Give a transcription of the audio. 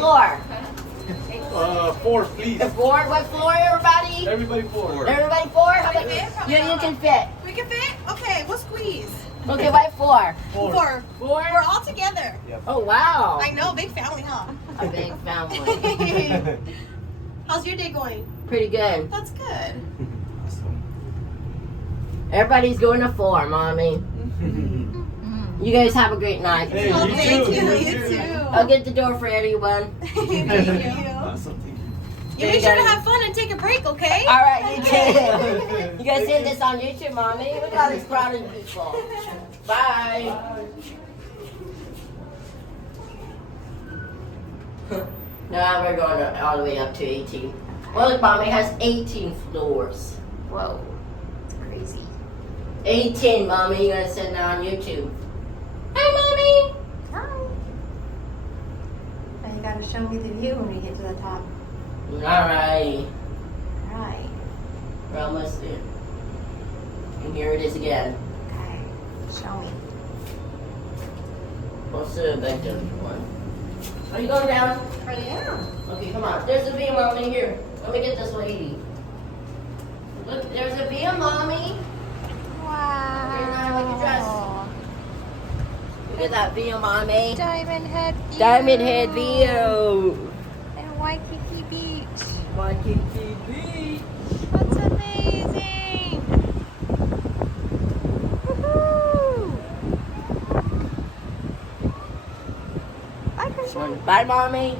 floor? 4, please. Four? What floor, everybody? Everybody 4. Everybody 4? How Can we many? fit? You can fit. We can fit? Okay, we'll squeeze. Okay, what floor? 4. 4? We're all together. Oh, wow. I know, big family, huh? A big family. How's your day going? Pretty good. That's good. Everybody's going to 4, Mommy. You guys have a great night. Hey, Oh, you thank too. you. You too. I'll get the door for anyone. Thank you. Awesome. You make sure to have fun and take a break, okay? All right, you too. You guys see this on YouTube, Mommy? Look at all these proud people. Bye. Now we're going all the way up to 18. Well, look, Mommy has 18 floors. Whoa. It's crazy. 18, Mommy. You're going to send it on YouTube. Hi, Mommy. Hi. Now you gotta show me the view when we get to the top. All right. Right. We're almost there. And here it is again. Okay. Show me. What's the victim one? Are you going down? I am. Okay, come on. There's a view, Mommy. Here. Let me get this lady. Look, there's a view, Mommy. Okay, now look at dress. Look at that view, Mommy. Diamondhead View. Diamondhead View. And Waikiki Beach. Waikiki Beach. That's amazing. Woohoo! Bye, Christian. Bye, Mommy.